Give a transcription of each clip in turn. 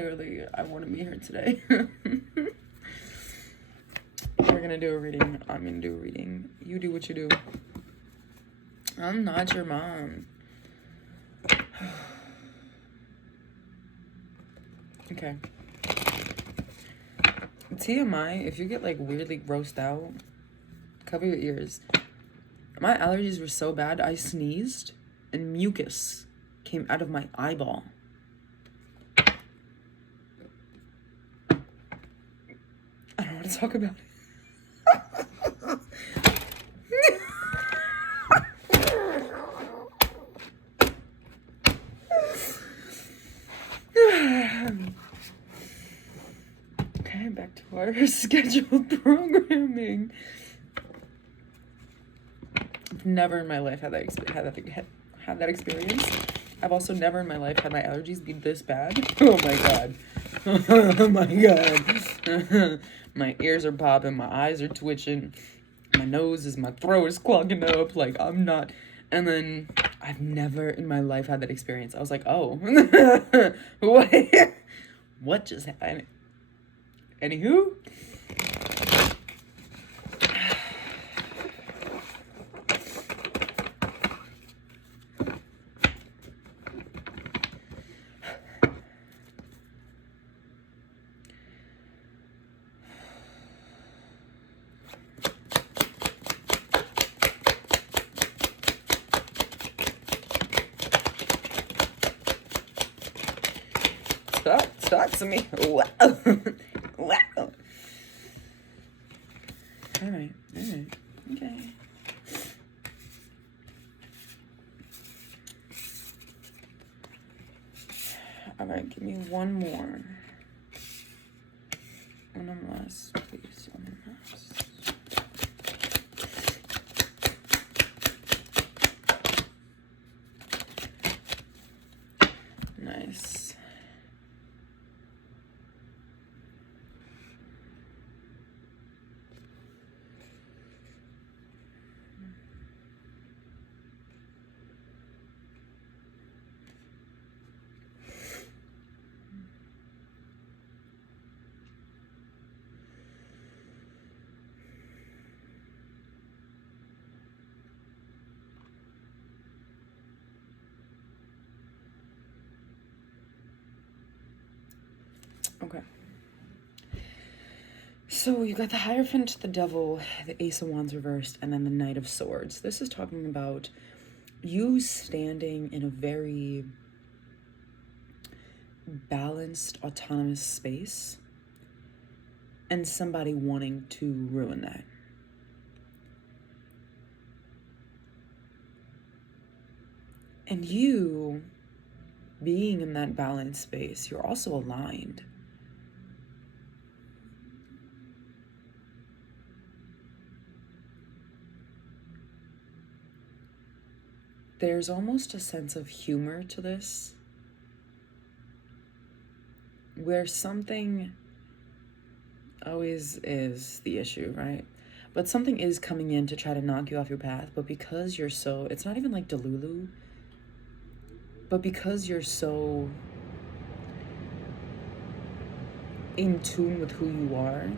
Clearly, I want to meet her today. We're gonna do a reading. I'm gonna do a reading. You do what you do. I'm not your mom. Okay. TMI, if you get like weirdly grossed out, cover your ears. My allergies were so bad, I sneezed and mucus came out of my eyeball. I don't want to talk about it. Okay, back to our scheduled programming. I've never in my life had that experience. I've also never in my life had my allergies be this bad. Oh my god. Oh my god. My ears are popping, my eyes are twitching, my throat is clogging up, like I'm not. And then I've never in my life had that experience. I was like, oh. What just happened? Anywho. Talk to me. Wow. Wow. Alright. Okay. Alright, give me one more. One last, please. One last. Nice. Okay. So you got the Hierophant, the Devil, the Ace of Wands reversed, and then the Knight of Swords. This is talking about you standing in a very balanced, autonomous space and somebody wanting to ruin that. And you being in that balanced space, you're also aligned. There's almost a sense of humor to this, where something always is the issue, right? But something is coming in to try to knock you off your path, but because you're so, it's not even like Delulu, but because you're so in tune with who you are,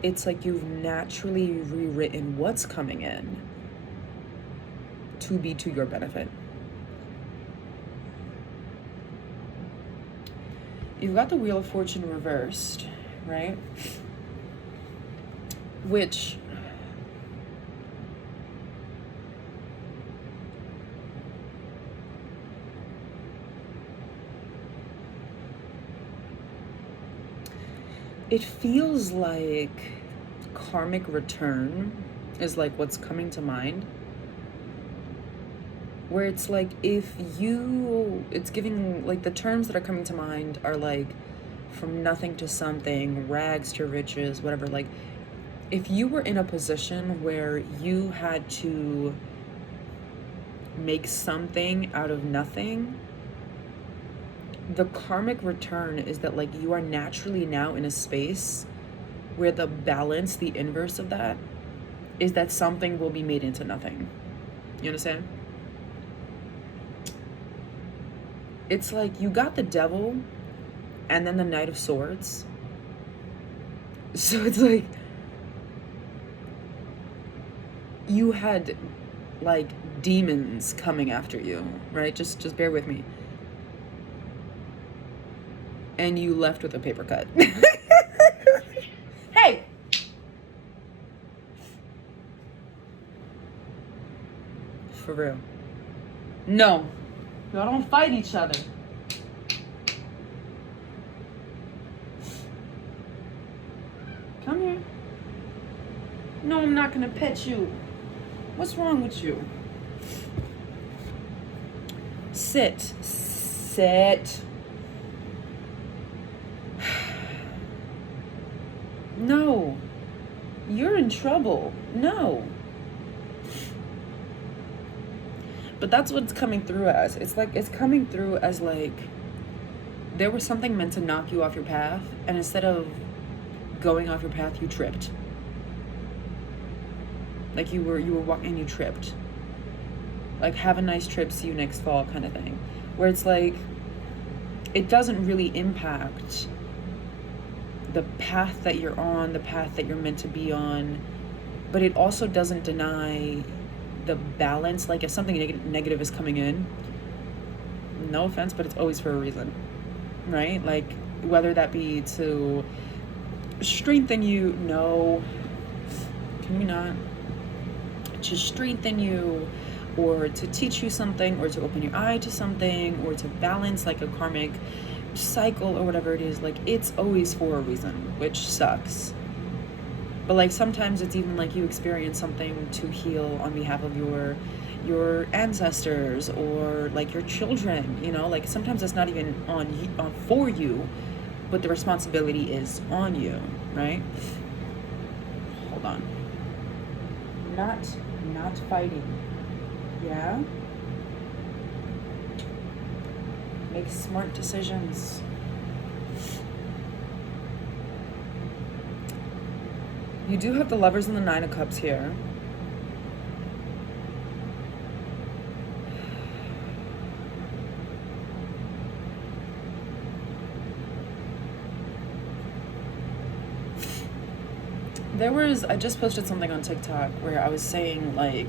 it's like you've naturally rewritten what's coming in to be to your benefit. You've got the Wheel of Fortune reversed, right? Which it feels like karmic return is like what's coming to mind, where it's like it's giving, like the terms that are coming to mind are like from nothing to something, rags to riches, whatever. Like if you were in a position where you had to make something out of nothing, the karmic return is that like you are naturally now in a space where the balance, the inverse of that, is that something will be made into nothing. You understand? It's like you got the devil and then the Knight of Swords. So it's like you had like demons coming after you, right? Just bear with me. And you left with a paper cut. Hey! For real. No. Y'all don't fight each other. Come here. No, I'm not gonna pet you. What's wrong with you? Sit. Sit. No. You're in trouble. No. But that's what it's coming through as. It's like, it's coming through as like, there was something meant to knock you off your path, and instead of going off your path, you tripped. Like you were walking and you tripped. Like, have a nice trip, see you next fall kind of thing. Where it's like, it doesn't really impact the path that you're on, the path that you're meant to be on, but it also doesn't deny the balance. Like if something negative is coming in, no offense, but it's always for a reason, right? Like whether that be to strengthen you, no, can you not? To strengthen you, or to teach you something, or to open your eye to something, or to balance like a karmic cycle or whatever it is. Like it's always for a reason, which sucks. But like sometimes it's even like you experience something to heal on behalf of your ancestors or like your children, you know, like sometimes it's not even on for you, but the responsibility is on you, right? Hold on. Not fighting. Yeah? Make smart decisions. You do have the Lovers and the Nine of Cups here. I just posted something on TikTok where I was saying like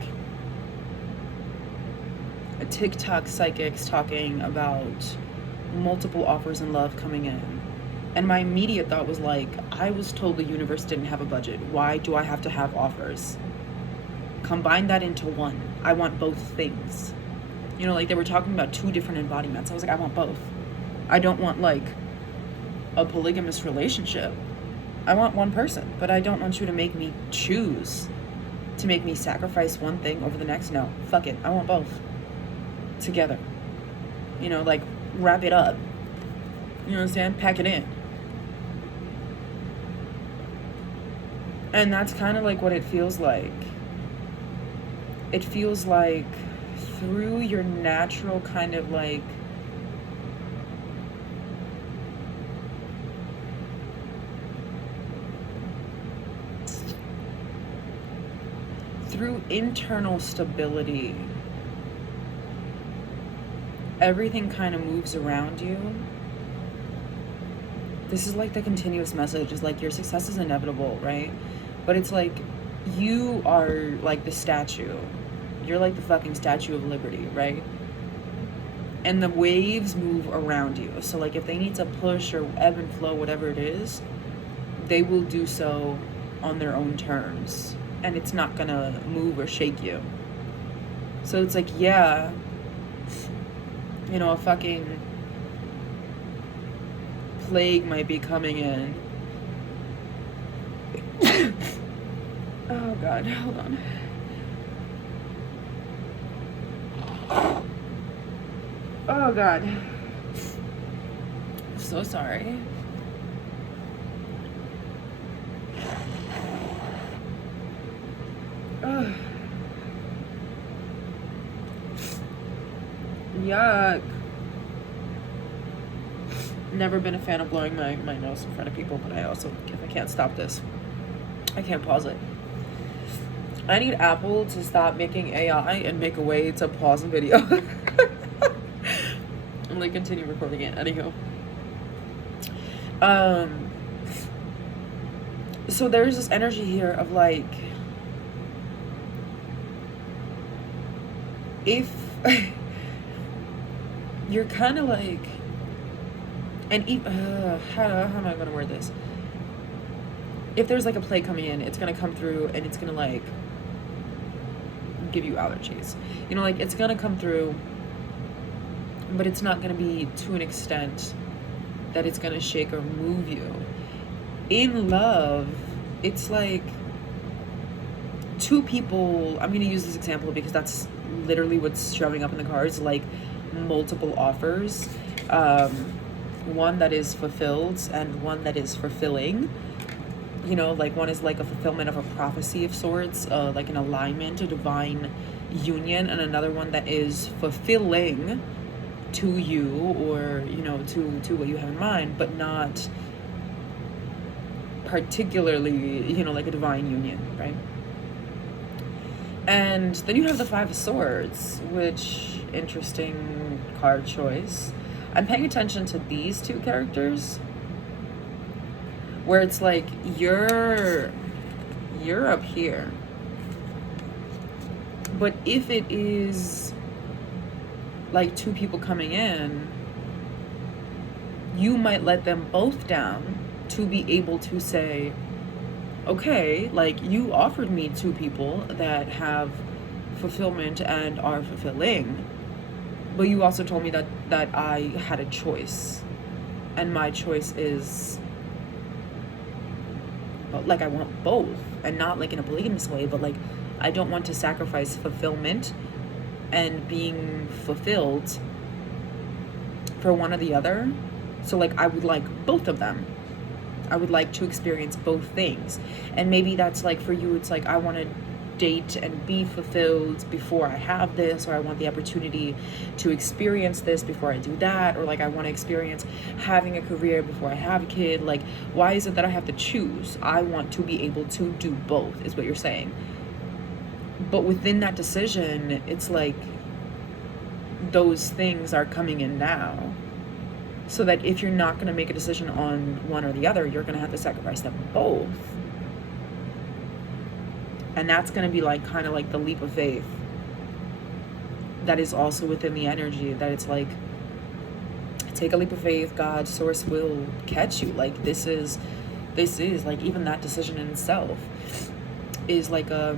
a TikTok psychics talking about multiple offers in love coming in. And my immediate thought was like, I was told the universe didn't have a budget. Why do I have to have offers? Combine that into one. I want both things. You know, like they were talking about two different embodiments. I was like, I want both. I don't want like a polygamous relationship. I want one person, but I don't want you to make me choose, to make me sacrifice one thing over the next. No, fuck it. I want both together. You know, like wrap it up. You know what I'm saying? Pack it in. And that's kind of like what it feels like. It feels like through your natural kind of like through internal stability, everything kind of moves around you. This is like the continuous message, is like your success is inevitable, right? But it's like you are like the statue. You're like the fucking Statue of Liberty, right? And the waves move around you. So like if they need to push or ebb and flow, whatever it is, they will do so on their own terms. And it's not gonna move or shake you. So it's like, yeah, you know, a fucking plague might be coming in. Oh God, hold on. Oh God. I'm so sorry. Ugh. Yuck. Never been a fan of blowing my nose in front of people, but I also, if I can't stop this, I can't pause it. I need Apple to stop making AI and make a way to pause a video. randomly continue recording it. Anywho. So there's this energy here of like, if you're kind of like, and how am I gonna word this? If there's like a plague coming in, it's gonna come through and it's gonna like give you allergies. You know, like it's gonna come through, but it's not gonna be to an extent that it's gonna shake or move you. In love, it's like two people, I'm gonna use this example because that's literally what's showing up in the cards, like multiple offers. One that is fulfilled and one that is fulfilling. You know, like one is like a fulfillment of a prophecy of sorts, like an alignment, a divine union, and another one that is fulfilling to you, or, you know, to what you have in mind, but not particularly, you know, like a divine union, right? And then you have the Five of Swords, which, interesting card choice. I'm paying attention to these two characters, where it's like you're up here, but if it is like two people coming in, you might let them both down to be able to say, okay, like you offered me two people that have fulfillment and are fulfilling, but you also told me that I had a choice, and my choice is, like, I want both, and not like in a polygamous way, but like I don't want to sacrifice fulfillment and being fulfilled for one or the other. So like I would like both of them. I would like to experience both things. And maybe that's like for you, it's like I want to date and be fulfilled before I have this, or I want the opportunity to experience this before I do that, or like I want to experience having a career before I have a kid. Like, why is it that I have to choose? I want to be able to do both, is what you're saying. But within that decision, it's like those things are coming in now, so that if you're not going to make a decision on one or the other, you're going to have to sacrifice them both. And that's going to be like kind of like the leap of faith that is also within the energy, that it's like, take a leap of faith, God, source will catch you. Like this is like, even that decision in itself is like a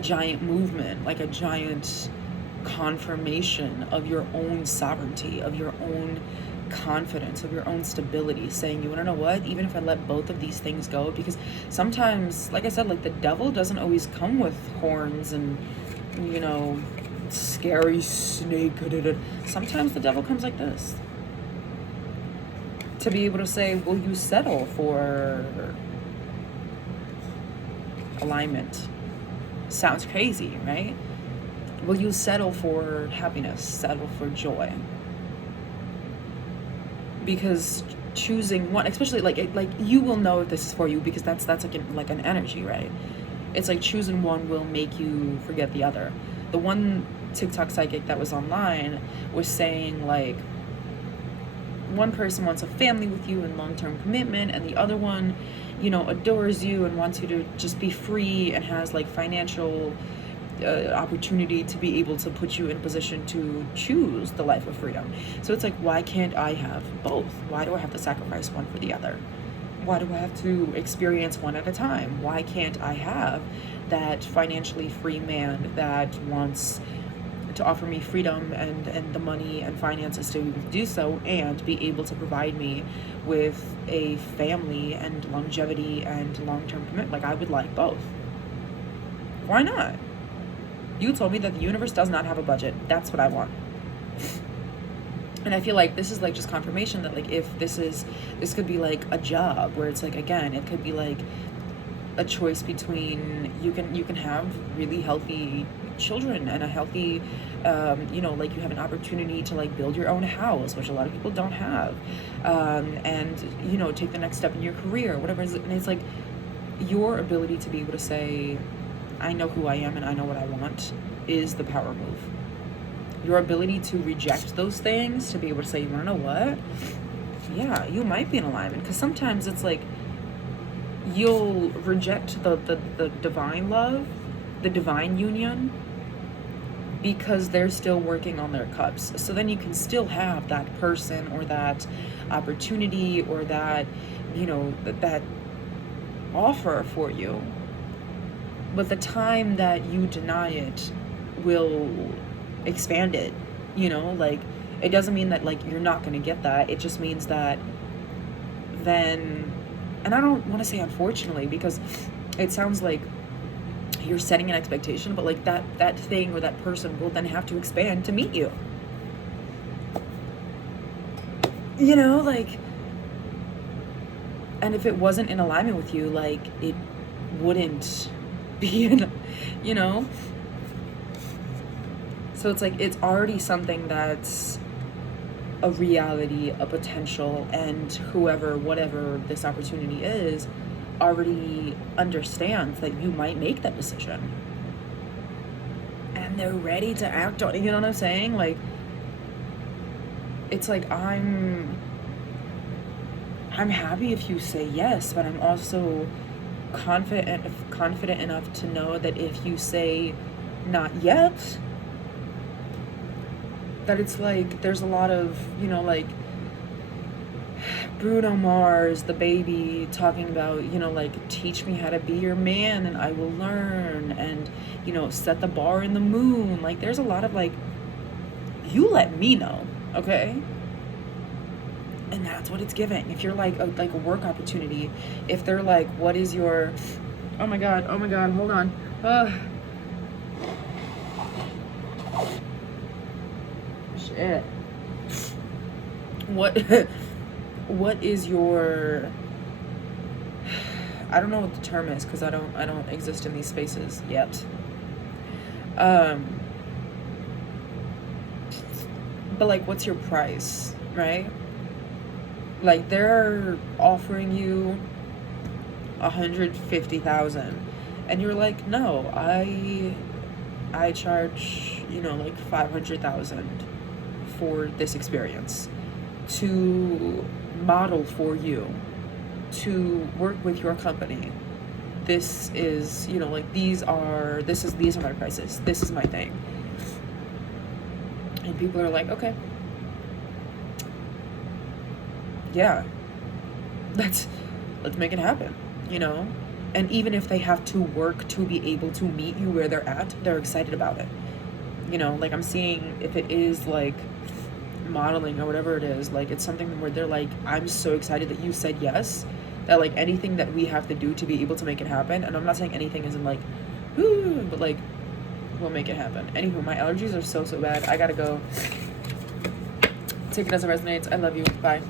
giant movement, like a giant confirmation of your own sovereignty, of your own confidence, of your own stability, saying, you want to know what, even if I let both of these things go, because sometimes, like I said, like the devil doesn't always come with horns and, you know, scary snake. Sometimes the devil comes like this, to be able to say, will you settle for alignment? Sounds crazy, right? Will you settle for happiness, settle for joy? Because choosing one, especially like you will know if this is for you, because that's like an energy, right? It's like choosing one will make you forget the other. The one TikTok psychic that was online was saying like, one person wants a family with you and long-term commitment, and the other one, you know, adores you and wants you to just be free and has like financial opportunity to be able to put you in a position to choose the life of freedom. So it's like, why can't I have both? Why do I have to sacrifice one for the other? Why do I have to experience one at a time? Why can't I have that financially free man that wants to offer me freedom and the money and finances to do so, and be able to provide me with a family and longevity and long-term commitment? Like, I would like both. Why not? You told me that the universe does not have a budget. That's what I want. And I feel like this is like just confirmation that like, if this could be like a job where it's like, again, it could be like a choice between, you can have really healthy children and a healthy, you know, like you have an opportunity to like build your own house, which a lot of people don't have, and, you know, take the next step in your career, whatever it is. And it's like your ability to be able to say, I know who I am and I know what I want, is the power move. your ability to reject those things, to be able to say, you want to know what? Yeah, you might be in alignment. Because sometimes it's like you'll reject the divine love, the divine union, because they're still working on their cups. So then you can still have that person or that opportunity or that, that offer for you. But the time that you deny it will expand it, like it doesn't mean that like you're not going to get that. It just means that then, and I don't want to say unfortunately, because it sounds like you're setting an expectation, but like that thing or that person will then have to expand to meet you. Like, and if it wasn't in alignment with you, like it wouldn't be in, So it's like it's already something that's a reality, a potential, and whatever this opportunity is, already understands that you might make that decision. And they're ready to act on it, you know what I'm saying? Like, it's like I'm happy if you say yes, but I'm also confident enough to know that if you say not yet, that it's like there's a lot of, like Bruno Mars, the baby, talking about, like, teach me how to be your man and I will learn, and, set the bar in the moon. Like, there's a lot of, like, you let me know, okay? And that's what it's giving. If you're, like a work opportunity, if they're like, what is your, oh my God, hold on. Shit. What is your, I don't know what the term is because I don't exist in these spaces yet. But like, what's your price, right? Like, they're offering you 150,000 and you're like, no, I charge, like 500,000 for this experience, to model for you, to work with your company. This is, like, these are my prices. This is my thing. And people are like, okay, yeah, let's make it happen, And even if they have to work to be able to meet you where they're at, they're excited about it. Like, I'm seeing if it is like modeling or whatever it is, like, it's something where they're like, I'm so excited that you said yes, that like anything that we have to do to be able to make it happen, and I'm not saying anything isn't like, woo, but like, we'll make it happen. Anywho, my allergies are so bad. I gotta go. Take it as it resonates. I love you. Bye.